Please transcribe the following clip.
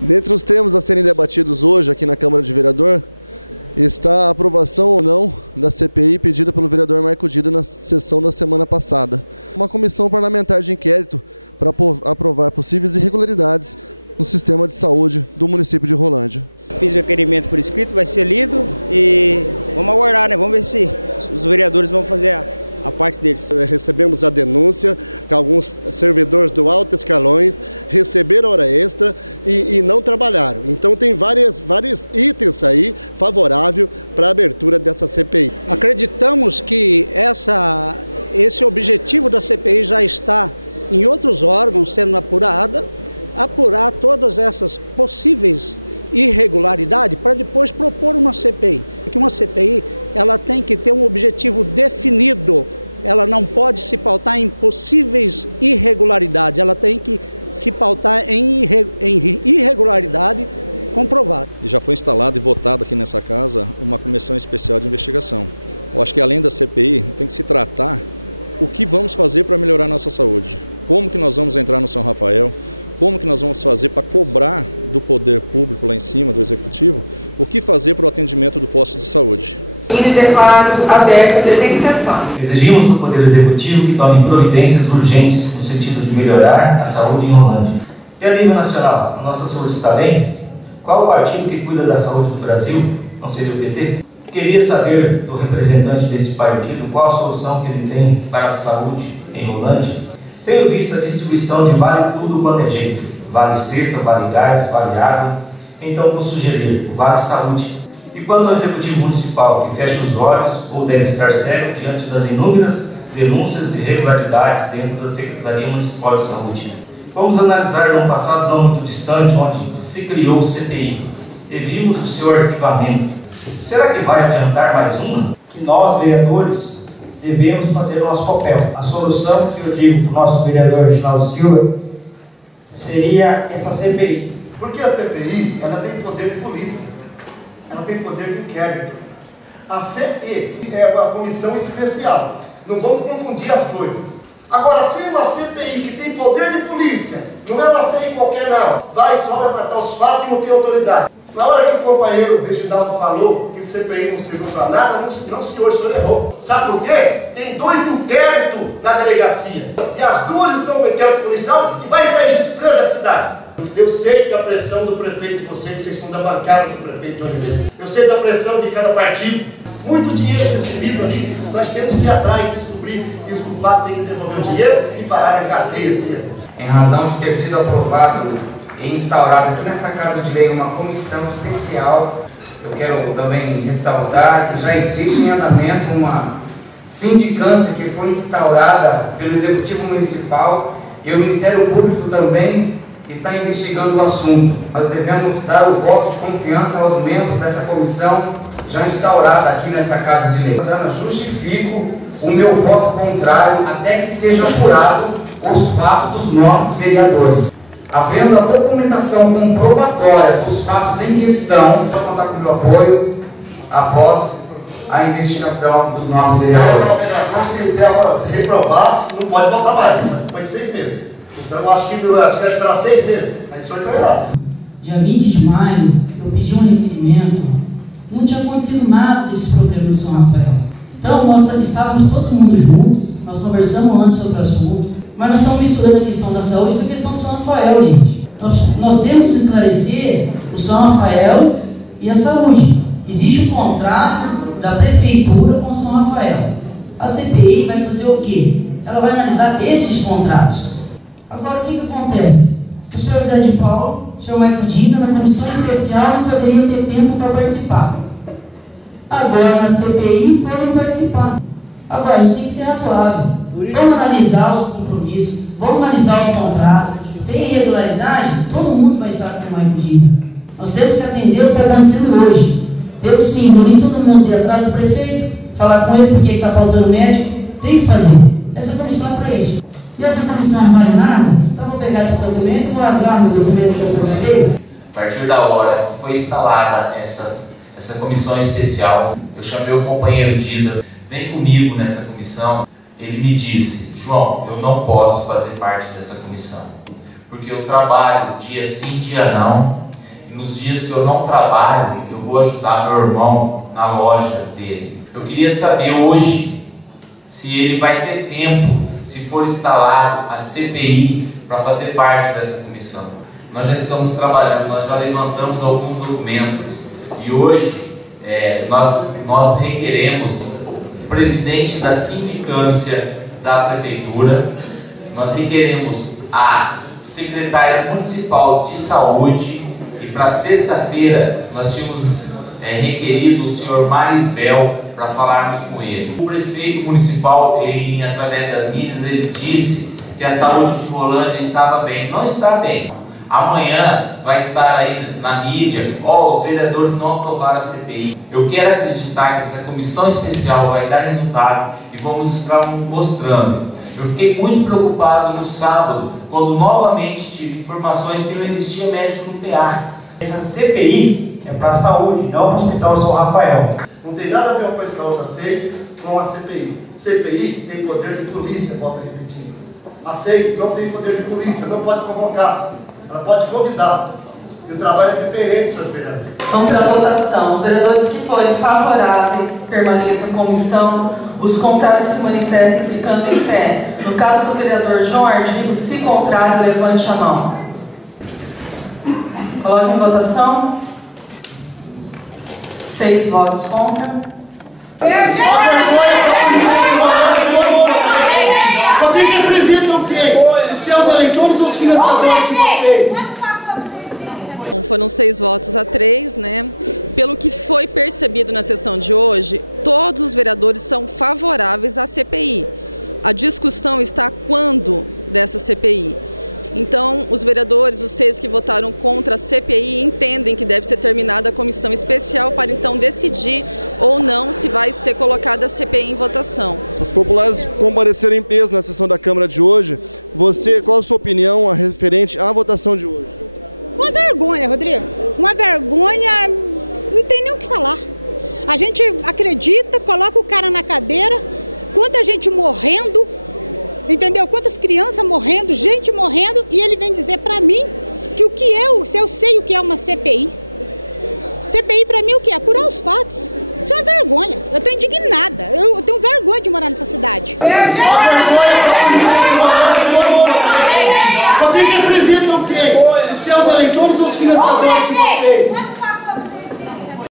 Dentre os temas a serem debatidos hoje aqui na Câmara de Vereador, está a aprovação ou não da CPI pedida pelo vereador Marco Dida na sessão da semana passada. Uma comissão parlamentar de inquérito para aprovar possíveis irregularidades no sistema de saúde do município de Rolândia. Fiz o requerimento por escrito, vai ser lido e vamos aguardar, né? Vamos ver se os vereadores vão fazer a parte deles. Recebemos a denúncia que alguns servidores do alto escalões receberam hora extra e não trabalharam. Então tem vários itens aí favoráveis para a abertura dessa CPI. Acreditamos que esse objetivo da CPI já está em outros órgãos sendo apurar todas essas possíveis irregularidades para depois propor uma CPI. Porque uma CPI ela tem que ter um objetivo definido, ela não pode se pautar em possíveis irregularidades, ela tem que se pautar em irregularidade comprovada. E já foi instalado e votado aqui nessa casa uma comissão especial de investigação. Eu acho que além da CPI tem que se tratar o que vamos fazer para melhorar a nossa saúde, como que nós vamos entrar no São Rafael, como que nós vamos fazer para cobrar do poder público lá em cima, do executivo, o que fazer para o atendimento do posto de saúde. E declaro aberta a presente sessão. Exigimos do Poder Executivo que tome providências urgentes no sentido de melhorar a saúde em Rolândia. E a nível nacional, a nossa saúde está bem? Qual o partido que cuida da saúde do Brasil? Não seria o PT? Queria saber do representante desse partido qual a solução que ele tem para a saúde em Rolândia. Tenho visto a distribuição de vale tudo quanto é jeito. Vale cesta, vale gás, vale água. Então vou sugerir o Vale Saúde. E quanto ao Executivo Municipal, que fecha os olhos ou deve estar cego diante das inúmeras denúncias de irregularidades dentro da Secretaria Municipal de Saúde. Vamos analisar num passado não muito distante, onde se criou o CTI e vimos o seu arquivamento. Será que vai adiantar mais uma? Que nós, vereadores, devemos fazer o nosso papel. A solução que eu digo para o nosso vereador Reginaldo Silva seria essa CPI. Porque a CPI, ela tem poder de polícia, ela tem poder de inquérito. A CPI é uma comissão especial. Não vamos confundir as coisas. Agora, se é uma CPI que tem poder de polícia, não é uma CPI qualquer não, vai só levantar os fatos e não tem autoridade. Na hora que o companheiro Reginaldo falou que CPI não serviu para nada, não senhor, o senhor errou. Sabe por quê? Tem 2 inquéritos na delegacia. E as 2 estão com inquérito policial e vai sair gente presa da cidade. Eu sei da pressão do prefeito de vocês, que vocês estão da bancada do prefeito de Oliveira. Eu sei da pressão de cada partido. Muito dinheiro recebido ali, nós temos que ir atrás e descobrir que os culpados têm que devolver o dinheiro e parar na cadeia. Em razão de ter sido aprovado e instaurado aqui nesta Casa de Lei uma comissão especial, eu quero também ressaltar que já existe em andamento uma sindicância que foi instaurada pelo Executivo Municipal e o Ministério Público também está investigando o assunto. Nós devemos dar o voto de confiança aos membros dessa comissão já instaurada aqui nesta Casa de Lei. Eu justifico o meu voto contrário até que seja apurado os fatos dos novos vereadores. Havendo a documentação comprobatória dos fatos em questão, pode contar com o meu apoio após a investigação dos novos vereadores. Se quiser se reprovar, não pode voltar mais, depois de 6 meses. Então eu acho que vai esperar 6 meses, aí o senhor está errado. Dia 20 de maio, eu pedi um requerimento, não tinha acontecido nada desses problemas do São Rafael. Então nós estávamos todo mundo junto, nós conversamos antes sobre o assunto, mas nós estamos misturando a questão da saúde com a questão do São Rafael, gente. Nós temos que esclarecer o São Rafael e a saúde. Existe um contrato da prefeitura com o São Rafael. A CPI vai fazer o quê? Ela vai analisar esses contratos. Agora, o que acontece? O senhor Zé de Paulo, o senhor Marco Dida, na comissão especial, não poderiam ter tempo para participar. Agora, na CPI, podem participar. Agora, a gente tem que ser razoável. Vamos analisar os compromissos, vamos analisar os contratos. Tem irregularidade? Todo mundo vai estar com o Marco Dida. Nós temos que atender o que está acontecendo hoje. Temos sim, nem todo mundo ir atrás do prefeito, falar com ele porque está faltando médico. Tem que fazer. Essa comissão é para isso. E essa comissão não vale nada? Então vou pegar esse documento e vou rasgar no documento que eu postei. A partir da hora que foi instalada essa comissão especial, eu chamei o companheiro Dida, vem comigo nessa comissão. Ele me disse, João, eu não posso fazer parte dessa comissão, porque eu trabalho dia sim, dia não, nos dias que eu não trabalho, que eu vou ajudar meu irmão na loja dele. Eu queria saber hoje se ele vai ter tempo, se for instalado a CPI, para fazer parte dessa comissão. Nós já estamos trabalhando, nós já levantamos alguns documentos e hoje nós requeremos o presidente da sindicância da prefeitura, nós requeremos a secretária municipal de saúde e para sexta-feira nós tínhamos requerido o senhor Marisbel para falarmos com ele. O prefeito municipal, através das mídias, ele disse que a saúde de Rolândia estava bem. Não está bem. Amanhã vai estar aí na mídia, os vereadores não aprovaram a CPI. Eu quero acreditar que essa comissão especial vai dar resultado e vamos estar mostrando. Eu fiquei muito preocupado no sábado, quando novamente tive informações que não existia médico no PA. Essa CPI é para a saúde, não para o Hospital São Rafael. Não tem nada a ver uma coisa com a outra SEI com a CPI. CPI tem poder de polícia, volta repetindo. A SEI não tem poder de polícia, não pode convocar, ela pode convidar. E o trabalho é diferente, senhores vereadores. Vamos para a votação. Os vereadores que forem favoráveis permaneçam como estão, os contrários se manifestem ficando em pé. No caso do vereador João Ardigo, se contrário, levante a mão. Coloque em votação. 6 votos contra. Vocês representam quem? Os seus eleitores ou os financiadores de vocês? Foram 6 votos a 3, né? Pelo que foi percebido na sessão de hoje, todos os vereadores são favoráveis à CPI. A discussão está quando dessa CPI. Então, os vereadores, os 6 que votaram contra a CPI, entendem que deve ser terminada a comissão especial para então decidir ou não se vai ser colocada a CPI em votação. Os populares compareceram em peso na sessão da Câmara de hoje. Qual a sua opinião referente à votação de hoje? Uma vergonha, Rodrigo. Uma vergonha, não tem nem o que falar. A gente acredita, coloca o cara na cadeira, quanta gente morrendo, entendeu? Quantas crianças morrendo, gente morrendo, e ele vem dizer pra mim que se eu sei o que é uma CPI. CPI pra mim o que é? Apurar os fatos. Isso é uma vergonha. Eu tô indignada. Eu tenho vergonha de morar nessa cidade. Vocês representam quem? Os seus eleitores ou os financiadores de vocês?